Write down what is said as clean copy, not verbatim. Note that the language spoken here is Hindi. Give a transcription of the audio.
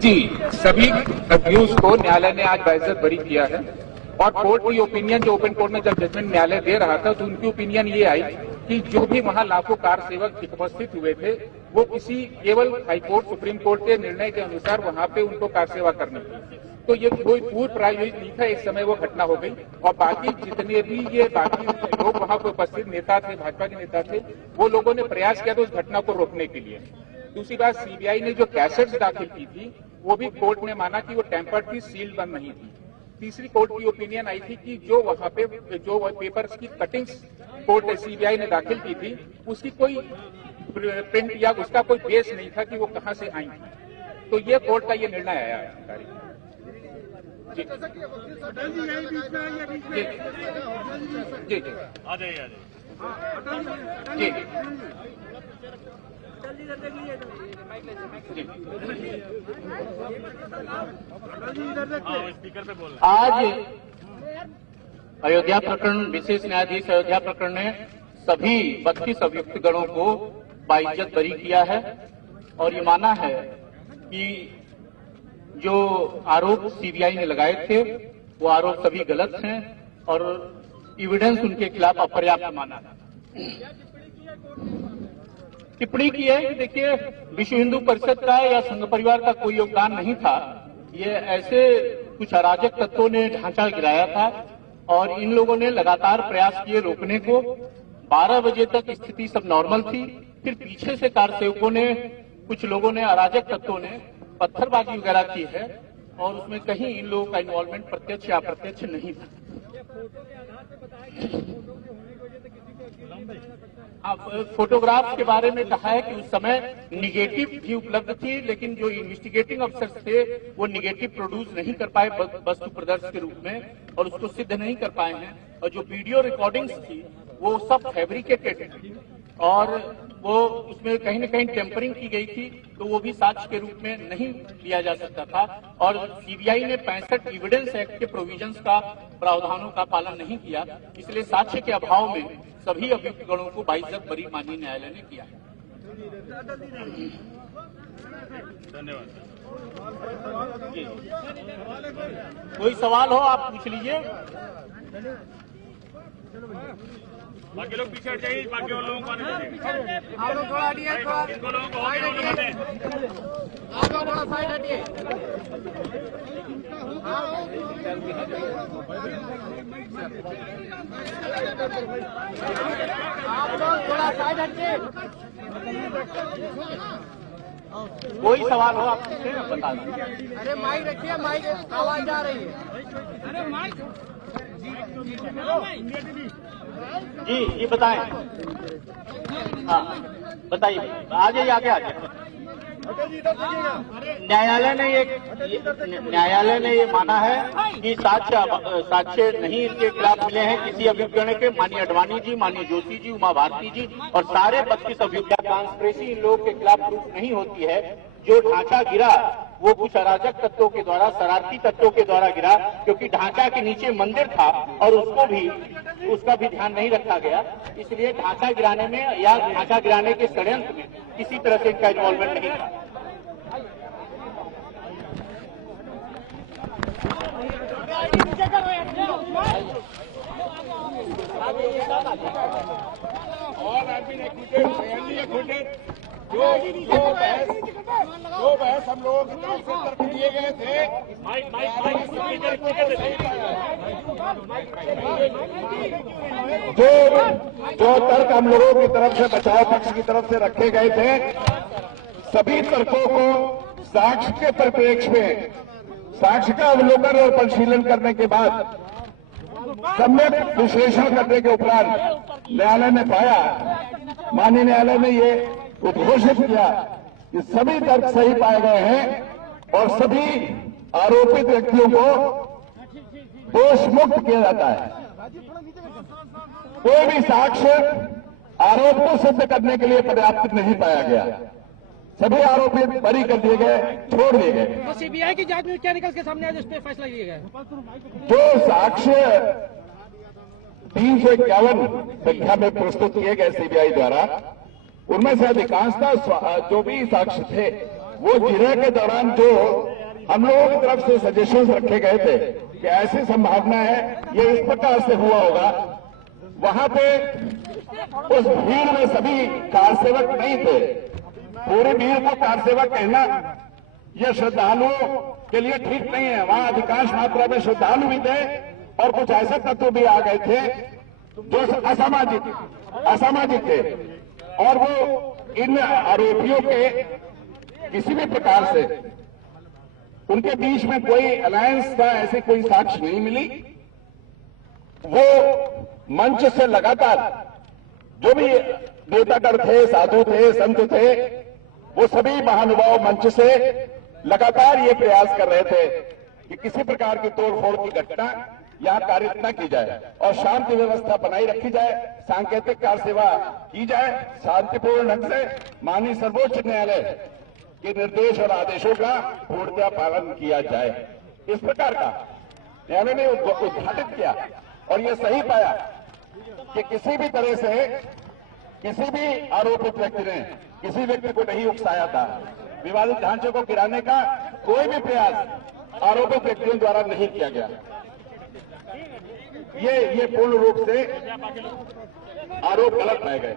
जी, सभी अक्यूज को न्यायालय ने आज बाइज्जत बरी किया है और कोर्ट की ओपिनियन जो ओपन कोर्ट में जब जजमेंट न्यायालय दे रहा था तो उनकी ओपिनियन ये आई कि जो भी वहां लाखों कार सेवक उपस्थित हुए थे वो किसी केवल हाईकोर्ट सुप्रीम कोर्ट के निर्णय के अनुसार वहां पे उनको कार सेवा करनी थी। तो ये कोई पूर्व प्रायोजित नहीं था, एक समय वो घटना हो गई और बाकी जितने भी ये बाकी लोग वहां पे उपस्थित नेता थे, भाजपा के नेता थे, वो लोगों ने प्रयास किया था उस घटना को रोकने के लिए। दूसरी बात, सीबीआई ने जो कैसेट्स दाखिल की थी वो भी कोर्ट ने माना कि वो टेम्पर्ड थी, सील्ड बंद नहीं थी। तीसरी कोर्ट की ओपिनियन आई थी कि जो वहां पे जो पेपर्स की कटिंग्स कोर्ट सीबीआई ने दाखिल की थी उसकी कोई प्रिंट या उसका कोई बेस नहीं था कि वो कहां से आई थी। तो ये कोर्ट का ये निर्णय आया है। जी जी जी आ जाइए जी स्पीकर पे बोल। आज अयोध्या प्रकरण, विशेष न्यायाधीश अयोध्या प्रकरण ने सभी 32 अभियुक्त गणों को बाइज्जत बरी किया है और ये माना है कि जो आरोप सीबीआई ने लगाए थे वो आरोप सभी गलत हैं और एविडेंस उनके खिलाफ अपर्याप्त माना है। टिप्पणी की है कि देखिए, विश्व हिंदू परिषद का या संघ परिवार का कोई योगदान नहीं था। ये ऐसे कुछ अराजक तत्वों ने ढांचा गिराया था और इन लोगों ने लगातार प्रयास किए रोकने को। 12 बजे तक स्थिति सब नॉर्मल थी, फिर पीछे से कार सेवकों ने, कुछ लोगों ने, अराजक तत्वों ने पत्थरबाजी वगैरह की है और उसमें कहीं इन लोगों का इन्वॉल्वमेंट प्रत्यक्ष या अप्रत्यक्ष नहीं था। फोटोग्राफ के बारे में कहा है कि उस समय निगेटिव भी उपलब्ध थी, लेकिन जो इन्वेस्टिगेटिंग अफसर्स थे वो निगेटिव प्रोड्यूस नहीं कर पाए वस्तु प्रदर्शन के रूप में और उसको सिद्ध नहीं कर पाए हैं। और जो वीडियो रिकॉर्डिंग्स थी वो सब फैब्रिकेटेड थी और वो उसमें कहीं न कहीं टेम्परिंग की गई थी, तो वो भी साक्ष्य के रूप में नहीं लिया जा सकता था। और सीबीआई ने 65 एविडेंस एक्ट के प्रोविजंस का, प्रावधानों का पालन नहीं किया, इसलिए साक्ष्य के अभाव में सभी अभियुक्त गणों को बाइज्जत बरी माननीय न्यायालय ने किया। धन्यवाद। कोई सवाल हो आप पूछ लीजिए। बाकी लोग पीछे हट जाइए, बाकी और लोगों को आने दीजिए। आप लोग थोड़ा हटिए, इनको लोगों को साइड हटिए, आप लोग थोड़ा साइड हटिए। आप लोग थोड़ा साइड हटिए। कोई सवाल हो आप पूछे, बता दें। अरे माइक रखिए, माइक आवाज आ रही है। अरे माइक जी बताएं। हाँ बताइए, आ जाइए, आगे आ जाइए। न्यायालय ने ये माना है कि साक्ष्य नहीं इसके खिलाफ मिले हैं किसी अभियुक्त के। माननीय अडवाणी जी, माननीय जोशी जी, उमा भारती जी और सारे 32 अभियुक्त, ट्रांसपेरेंसी इन लोगों के खिलाफ प्रूफ नहीं होती है। जो ढांचा गिरा वो कुछ अराजक तत्वों के द्वारा, शरारती तत्वों के द्वारा गिरा, क्योंकि ढांचा के नीचे मंदिर था और उसका भी ध्यान नहीं रखा गया। इसलिए ढांचा गिराने में या ढांचा गिराने के षड्यंत्र में किसी तरह से इनका इन्वॉल्वमेंट नहीं था। जो बहस हम लोगों की तरफ से तर्क दिए गए थे, जो तर्क हम लोगों की तरफ से, बचाव पक्ष की तरफ से रखे गए थे, सभी तर्कों को साक्ष्य के परिप्रेक्ष्य में, साक्ष्य का अवलोकन और परिशीलन करने के बाद, सम्यक विश्लेषण करने के उपरांत न्यायालय ने पाया, माननीय न्यायालय ने ये उद्घोषित किया कि सभी तर्क सही पाए गए हैं और सभी आरोपित व्यक्तियों को दोष मुक्त किया जाता है। कोई भी साक्ष्य आरोप को सिद्ध करने के लिए पर्याप्त नहीं पाया गया। सभी आरोपी बरी कर दिए गए, छोड़ दिए गए। तो सीबीआई की जांच में क्या निकल के सामने आज उस पर फैसला लिया गया? जो साक्ष्य 351 संख्या में प्रस्तुत किए गए सीबीआई द्वारा, उनमें से अधिकांशतः जो भी साक्ष्य थे वो जिरह के दौरान जो हम लोगों की तरफ से सजेशंस रखे गए थे कि ऐसी संभावना है ये इस प्रकार से हुआ होगा। वहां पे उस भीड़ में सभी कार सेवक नहीं थे। पूरी भीड़ को कार सेवक कहना यह श्रद्धालुओं के लिए ठीक नहीं है। वहां अधिकांश मात्रा में श्रद्धालु भी थे और कुछ ऐसे तत्व भी आ गए थे जो असामाजिक थे और वो इन आरोपियों के किसी भी प्रकार से उनके बीच में कोई अलायंस का ऐसी कोई साक्ष्य नहीं मिली। वो मंच से लगातार जो भी नेतागण थे, साधु थे, संत थे, वो सभी महानुभाव मंच से लगातार ये प्रयास कर रहे थे कि किसी प्रकार की तोड़फोड़ की घटना यहां कारित न की जाए और शांति व्यवस्था बनाई रखी जाए, सांकेतिक कार सेवा की जाए, शांतिपूर्ण ढंग से माननीय सर्वोच्च न्यायालय के निर्देश और आदेशों का पूर्णतः पालन किया जाए। इस प्रकार का न्यायालय ने उद्घाटित किया और यह सही पाया कि किसी भी तरह से किसी भी आरोपित व्यक्ति ने किसी व्यक्ति को नहीं उकसाया था। विवादित ढांचे को गिराने का कोई भी प्रयास आरोपित व्यक्तियों द्वारा नहीं किया गया। ये पूर्ण रूप से आरोप गलत पाए गए।